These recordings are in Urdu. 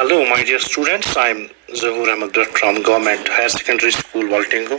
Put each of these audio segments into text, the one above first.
Hello, my dear students. I'm Zahoor Ahmed from Government Higher Secondary School, Waltingo.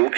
2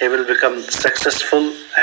he will become successful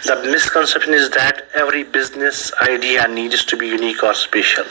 The misconception is that every business idea needs to be unique or special.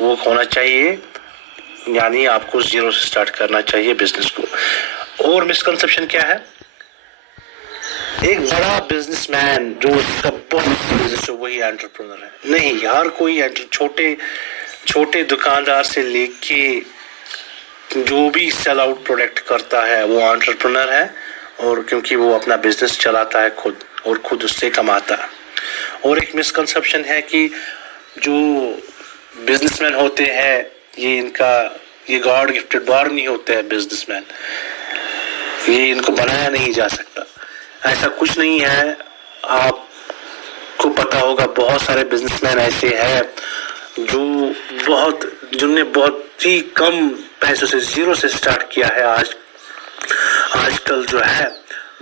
وہ ہونا چاہیے، یعنی آپ کو زیرو سے سٹارٹ کرنا چاہیے بزنس کو. اور مسکنسپشن کیا ہے؟ ایک بڑا بزنس مین جو اس کا بہت بزنس ہے وہی انٹرپرنر ہے. نہیں، ہر کوئی چھوٹے دکاندار سے لے کے جو بھی سیل آؤٹ پروڈکٹ کرتا ہے وہ انٹرپرنر ہے، اور کیونکہ وہ اپنا بزنس چلاتا ہے خود اور خود اس سے کماتا ہے. اور ایک مسکنسپشن ہے کہ جو بزنس مین ہوتے ہیں یہ گاڈ گفٹڈ بارن نہیں ہوتے ہیں بزنس مین، یہ ان کو بنایا نہیں جا سکتا. ایسا کچھ نہیں ہے. آپ کو پتا ہوگا بہت سارے بزنس مین ایسے ہیں جن نے بہت ہی کم پیسوں سے زیرو سے سٹارٹ کیا ہے. آج کل جو ہے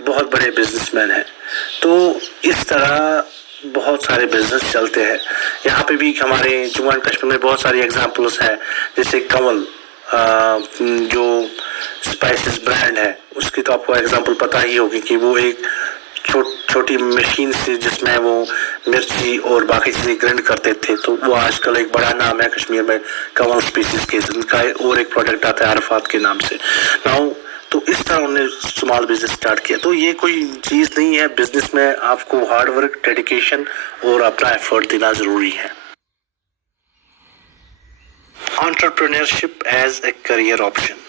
بہت بڑے بزنس مین ہیں. تو اس طرح بہت سارے بزنس چلتے ہیں. یہاں پہ بھی ہمارے جموں اینڈ کشمیر میں بہت ساری ایگزامپلس ہیں، جیسے کنول جو اسپائسز برانڈ ہے، اس کی تو آپ کو ایگزامپل پتہ ہی ہوگی کہ وہ ایک چھوٹی مشین سے جس میں وہ مرچی اور باقی چیزیں گرینڈ کرتے تھے، تو وہ آج کل ایک بڑا نام ہے کشمیر میں کنول اسپیسیز کے. ان کا اور ایک پروڈکٹ آتا ہے عرفات کے نام سے. تو اس طرح انہوں نے اسمال بزنس سٹارٹ کیا. تو یہ کوئی چیز نہیں ہے، بزنس میں آپ کو ہارڈ ورک، ڈیڈیکیشن اور اپنا ایفرٹ دینا ضروری ہے. Entrepreneurship as a career option.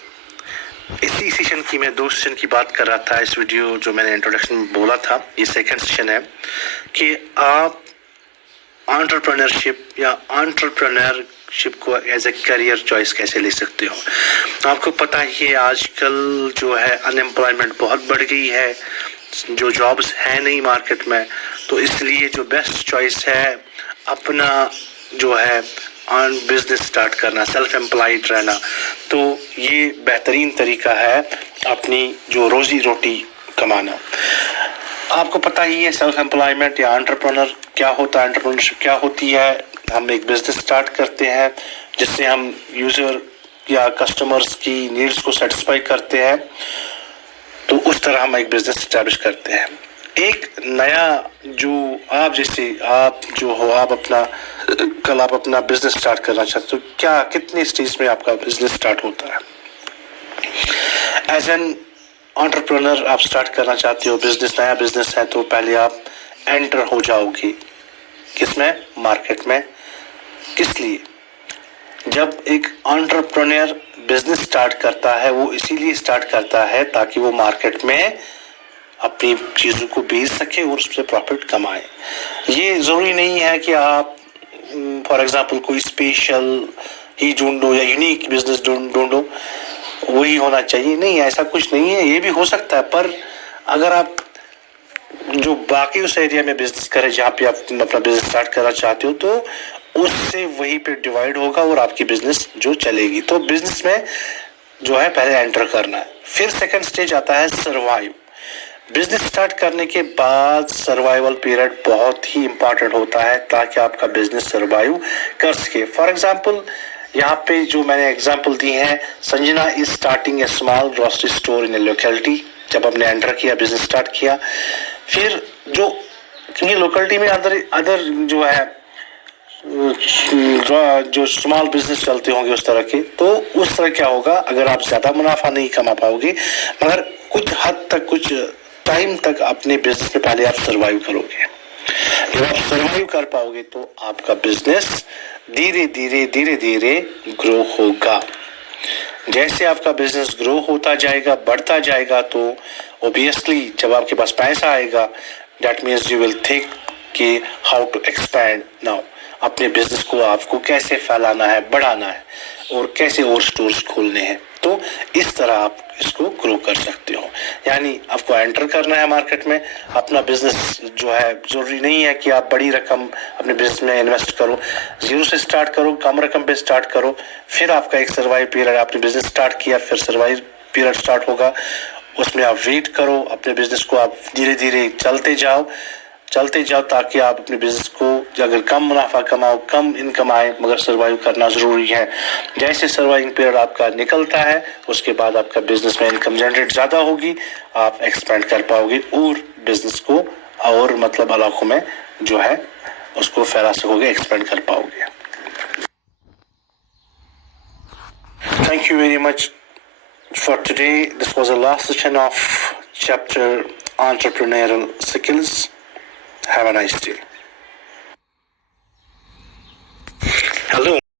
اسی سیشن کی میں دوسرے سیشن کی بات کر رہا تھا. اس ویڈیو جو میں نے انٹروڈکشن میں بولا تھا، یہ سیکنڈ سیشن ہے کہ آپ انٹرپرینورشپ یا انٹرپرینورشپ کو ایز اے کریئر چوائس کیسے لے سکتے ہو. آپ کو پتہ ہی ہے آج کل جو ہے ان امپلائمنٹ بہت بڑھ گئی ہے، جو جابس ہیں نہیں مارکیٹ میں. تو اس لیے جو بیسٹ چوائس ہے اپنا جو ہے بزنس سٹارٹ کرنا، سیلف امپلائڈ رہنا. تو یہ بہترین طریقہ ہے اپنی جو روزی روٹی کمانا. آپ کو پتہ ہی ہے سیلف امپلائمنٹ یا انٹرپرنر کیا ہوتا ہے، انٹرپرنرشپ کیا ہوتی ہے. ہم ایک بزنس سٹارٹ کرتے ہیں جس سے ہم یوزر یا کسٹمرز کی نیڈز کو سیٹسفائی کرتے ہیں. تو اس طرح ہم ایک بزنس اسٹیبلش کرتے ہیں. ایک نیا جو آپ اپنا بزنس سٹارٹ کرنا چاہتے ہو، کتنے سٹیج میں آپ کا بزنس سٹارٹ ہوتا ہے. ایز این انٹرپرنر آپ سٹارٹ کرنا چاہتے ہو بزنس، نیا بزنس ہے، تو پہلے آپ انٹر ہو جاؤ گے کس میں؟ مارکیٹ میں. کس لیے؟ جب ایک انٹرپرنر بزنس سٹارٹ کرتا ہے وہ اسی لیے سٹارٹ کرتا ہے تاکہ وہ مارکیٹ میں اپنی چیزوں کو بیچ سکے اور اس سے پروفٹ کمائے. یہ ضروری نہیں ہے کہ آپ فار ایگزامپل کوئی اسپیشل ہی ڈھونڈو یا یونیک بزنس ڈھونڈو وہی ہونا چاہیے. نہیں، ایسا کچھ نہیں ہے. یہ بھی ہو سکتا ہے، پر اگر آپ جو باقی اس ایریا میں بزنس کریں جہاں پہ آپ اپنا بزنس سٹارٹ کرنا چاہتے ہو، تو اس سے وہی پہ ڈیوائیڈ ہوگا اور آپ کی بزنس جو چلے گی. تو بزنس میں جو ہے پہلے انٹر کرنا ہے. پھر سیکنڈ سٹیج آتا ہے سروائیو. بزنس سٹارٹ کرنے کے بعد سروائیول پیریڈ بہت ہی امپورٹنٹ ہوتا ہے تاکہ آپ کا بزنس سروائیو کر سکے. فار ایگزامپل یہاں پہ جو میں نے ایگزامپل دی ہے، Sanjana is starting a small grocery store in a locality. جب ہم نے انٹر کیا، بزنس سٹارٹ کیا، پھر کیونکہ لوکیلٹی میں ادر جو ہے جو اسمال بزنس چلتے ہوں گے اس طرح کے، تو اس طرح کیا ہوگا، اگر آپ زیادہ منافع نہیں کما پاؤ گے مگر کچھ حد تک، کچھ ٹائم تک اپنے بزنس میں پہلے آپ سروائیو کرو گے. جب آپ سروائیو کر پاؤ گے تو آپ کا بزنس دھیرے دھیرے گرو ہوگا. جیسے آپ کا بزنس گرو ہوتا جائے گا، بڑھتا جائے گا، تو اوبیسلی جب آپ کے پاس پیسہ آئے گا، that means you will think کہ ہاؤ ٹو ایکسپینڈ ناؤ. اپنے بزنس کو آپ کو کیسے پھیلانا ہے، بڑھانا ہے، اور کیسے اور سٹورز کھولنے ہیں. تو اس طرح آپ اس کو گرو کر سکتے ہو. یعنی آپ کو انٹر کرنا ہے مارکیٹ میں. اپنا بزنس جو ہے ضروری نہیں ہے کہ آپ بڑی رقم اپنے بزنس میں انویسٹ کرو. زیرو سے سٹارٹ کرو، کم رقم پہ سٹارٹ کرو. پھر آپ کا ایک سروائیو پیریڈ، آپ نے بزنس سٹارٹ کیا، پھر سروائیو پیریڈ سٹارٹ ہوگا. اس میں آپ ویٹ کرو. اپنے بزنس کو آپ دھیرے دھیرے چلتے جاؤ تاکہ آپ اپنے بزنس کو اگر کم منافع کماؤ، کم انکم آئے، مگر سروائیو کرنا ضروری ہے. جیسے سروائنگ پیریڈ آپ کا نکلتا ہے، اس کے بعد آپ کا بزنس میں انکم جنریٹ زیادہ ہوگی، آپ ایکسپینڈ کر پاؤ گے اور بزنس کو اور علاقوں میں جو ہے اس کو پھیلا سکو گے، ایکسپینڈ کر پاؤ گے. Thank you very much for today. This was the last session of chapter Entrepreneurial Skills. Have a nice day. Hello.